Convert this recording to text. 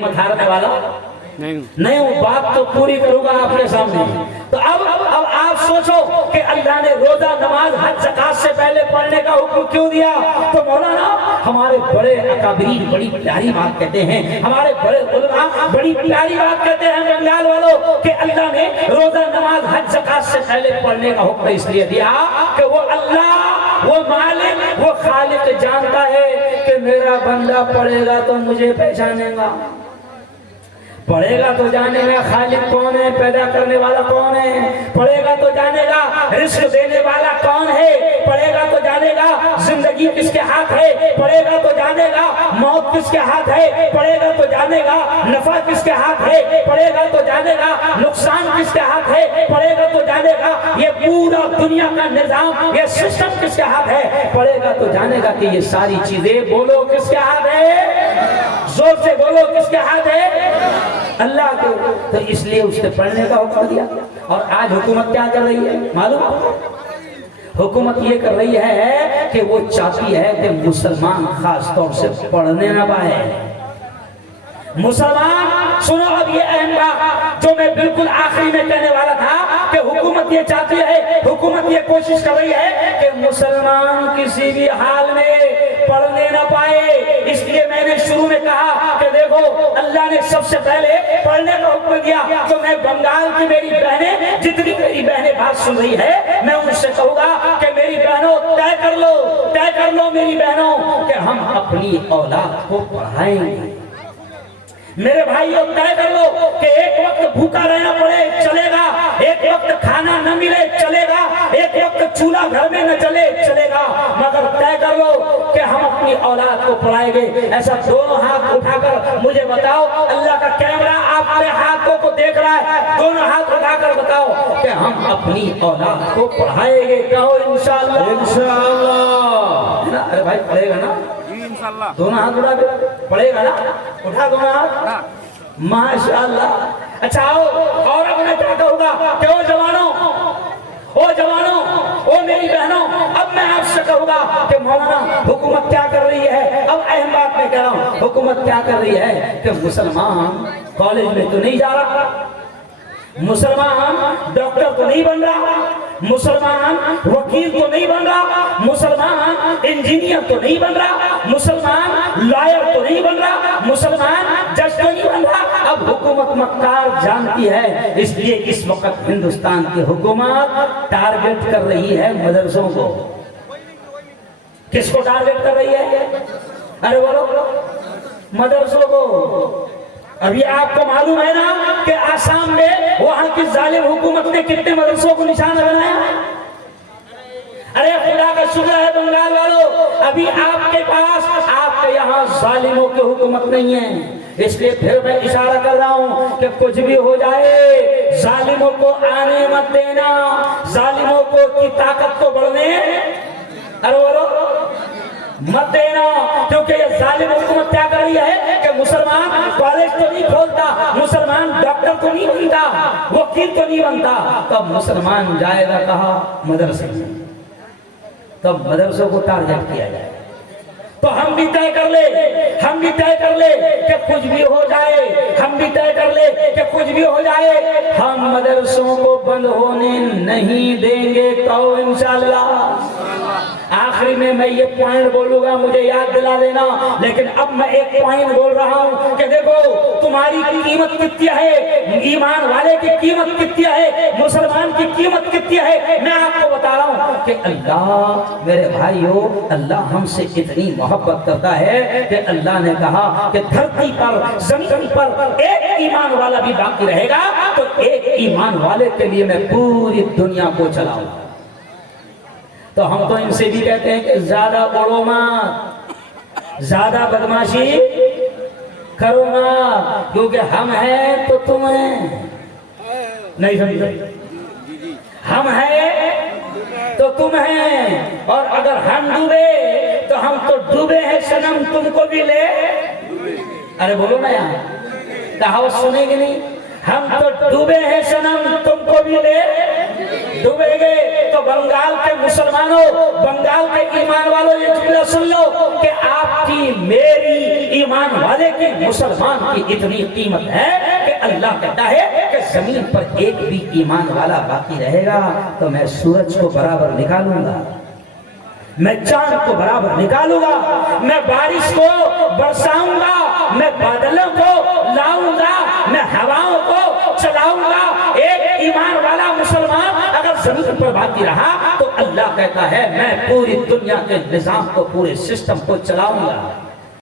हिम्मत हारने वाला नहीं हूँ, बात तो पूरी करूंगा आपके सामने। तो अब आप सोचो कि अल्लाह ने रोजा नमाज हज ज़कात से पहले पढ़ने का हुक्म क्यों दिया? तो मौलाना हमारे बड़े अकाबरीन बड़ी प्यारी बात कहते हैं, हमारे बड़े उलमा बड़ी प्यारी बात कहते हैं बंगाल वालों कि अल्लाह ने रोजा नमाज हज ज़कात से पहले पढ़ने का हुक्म इसलिए दिया कि वो अल्लाह, वो मालिक, वो खालिक जानता है कि मेरा बंदा पढ़ेगा तो मुझे पहचानेगा, पढ़ेगा तो जानेगा खालिक कौन है, पैदा करने वाला कौन है, पढ़ेगा तो जानेगा रिस्क देने वाला कौन है, पढ़ेगा तो जानेगा जिंदगी किसके हाथ है, पढ़ेगा तो जानेगा मौत किसके हाथ है, पढ़ेगा तो जानेगा नफा किसके हाथ है, पढ़ेगा तो जानेगा नुकसान किसके हाथ है, पढ़ेगा तो जानेगा ये पूरा दुनिया का निजाम, ये सिस्टम किसके हाथ है, पढ़ेगा तो जानेगा कि ये सारी चीजें, बोलो किसके हाथ है, जोर से बोलो किसके हाथ है, अल्लाह के। तो इसलिए उसने पढ़ने का हुक्म दिया। और आज हुकूमत क्या कर रही है मालूम? हुकूमत ये कर रही है कि वो चाहती है कि मुसलमान खास तौर से पढ़ने ना पाए। मुसलमान सुनो, अब ये अहम बात जो मैं बिल्कुल आखिरी में कहने वाला था कि हुकूमत ये चाहती है, हुकूमत ये कोशिश कर रही है कि मुसलमान किसी भी हाल में पढ़ने ना पाए। इसलिए मैंने शुरू में कहा कि देखो अल्लाह ने सबसे पहले पढ़ने का हुक्म दिया। तो मैं बंगाल की मेरी बहनें, जितनी मेरी बहनें बात सुन रही है, मैं उनसे कहूंगा कि मेरी बहनों तय कर लो मेरी बहनों कि हम अपनी औलाद को पढ़ाएंगे। मेरे भाइयों तय कर लो कि एक वक्त भूखा रहना पड़े चलेगा, एक वक्त खाना न मिले चलेगा, एक वक्त चूल्हा घर में न चले चलेगा, मगर तय कर लो कि हम अपनी औलाद को पढ़ाएंगे। ऐसा दोनों हाथ उठाकर मुझे बताओ, अल्लाह का कैमरा आपके हाथों को देख रहा है, दोनों हाथ उठाकर बताओ कि हम अपनी औलाद को पढ़ाएंगे। कहो इंशाअल्लाह। इंशाअल्लाह। अरे भाई पढ़ेगा ना? दोनों हाथ उठा के पढ़ेगा ना? उठा दोनों हाथ, माशाअल्लाह। अच्छा आओ, और अब मैं क्या कहूँगा कि ओ जवानों, ओ मेरी बहनों, अब मैं आपसे कहूँगा कि मौलाना हुकूमत क्या कर रही है? अब अहम बात मैं कह रहा हूँ, हुकूमत क्या कर रही है कि मुसलमान कॉलेज में तो नहीं जा रहा, मुसलमान डॉक्टर तो नहीं बन रहा, मुसलमान वकील तो नहीं बन रहा, मुसलमान इंजीनियर तो नहीं बन रहा, मुसलमान लॉयर तो नहीं बन रहा, मुसलमान जज तो नहीं बन रहा। अब हुकूमत मक्कार जानती है, इसलिए इस वक्त हिंदुस्तान की हुकूमत टारगेट कर रही है मदरसों को। किसको टारगेट कर रही है? अरे बोलो, मदरसों को। अभी आपको मालूम है ना कि आसाम में वहां की जालिम हुकूमत ने कितने मदरसों को निशाना बनाया? अरे खुदा का शुक्र है बंगाल वालों, अभी आपके पास, आपके यहाँ जालिमों की हुकूमत नहीं है। इसलिए फिर मैं इशारा कर रहा हूँ कि कुछ भी हो जाए, जालिमों को आने मत देना, जालिमों को की ताकत को बढ़ने अरे बोलो मत देना। क्योंकि ये जालिम हुकूमत क्या कर रही है कि मुसलमान कॉलेज तो नहीं खोलता, मुसलमान डॉक्टर तो नहीं बनता, वकील तो नहीं बनता, तब मुसलमान जाएगा कहाँ? मदरसे में। तब मदरसों को टारगेट किया जाए। तो हम भी तय कर ले कि कुछ भी हो जाए, हम भी तय कर ले कि कुछ भी हो जाए, हम मदरसों को बंद होने नहीं देंगे। कहो इंशाअल्लाह। आखिरी में मैं ये पॉइंट बोलूंगा, मुझे याद दिला देना, लेकिन अब मैं एक पॉइंट बोल रहा हूँ कि देखो तुम्हारी कीमत कितनी है, ईमान वाले की कीमत कितनी है, मुसलमान की कीमत कितनी है, मैं आपको बता रहा हूँ कि अल्लाह, मेरे भाइयों, अल्लाह हमसे इतनी मोहब्बत करता है कि अल्लाह ने कहा कि धरती पर, जमीन पर एक ईमान वाला भी बाकी रहेगा तो एक ईमान वाले के लिए मैं पूरी दुनिया को चलाऊंगा। तो हम तो इनसे भी कहते हैं कि ज्यादा उड़ो मत, ज्यादा बदमाशी करो मत, क्योंकि हम हैं तो तुम हैं। नहीं समझे? हम हैं तो तुम हैं, और अगर हम डूबे तो हम तो डूबे हैं सनम, तुमको भी ले। अरे बोलो ना यार, कहावत सुनेगी नहीं? हम तो डूबे हैं सनम, तुमको भी ले डूबेगे। तो बंगाल के मुसलमानों, बंगाल के ईमान वालों, ये जुमला सुन लो कि आपकी मेरी ایمان والے کی، مسلمان کی اتنی قیمت ہے کہ اللہ کہتا ہے کہ زمین پر ایک بھی ایمان والا باقی رہے گا تو میں سورج کو برابر نکالوں گا، میں چاند کو برابر نکالوں گا، میں بارش کو برساؤں گا، میں بادلوں کو لاؤں گا، میں ہواؤں کو چلاؤں گا۔ ایک ایمان والا مسلمان اگر زمین پر باقی رہا تو اللہ کہتا ہے میں پوری دنیا کے نظام کو، پورے سسٹم کو چلاؤں گا۔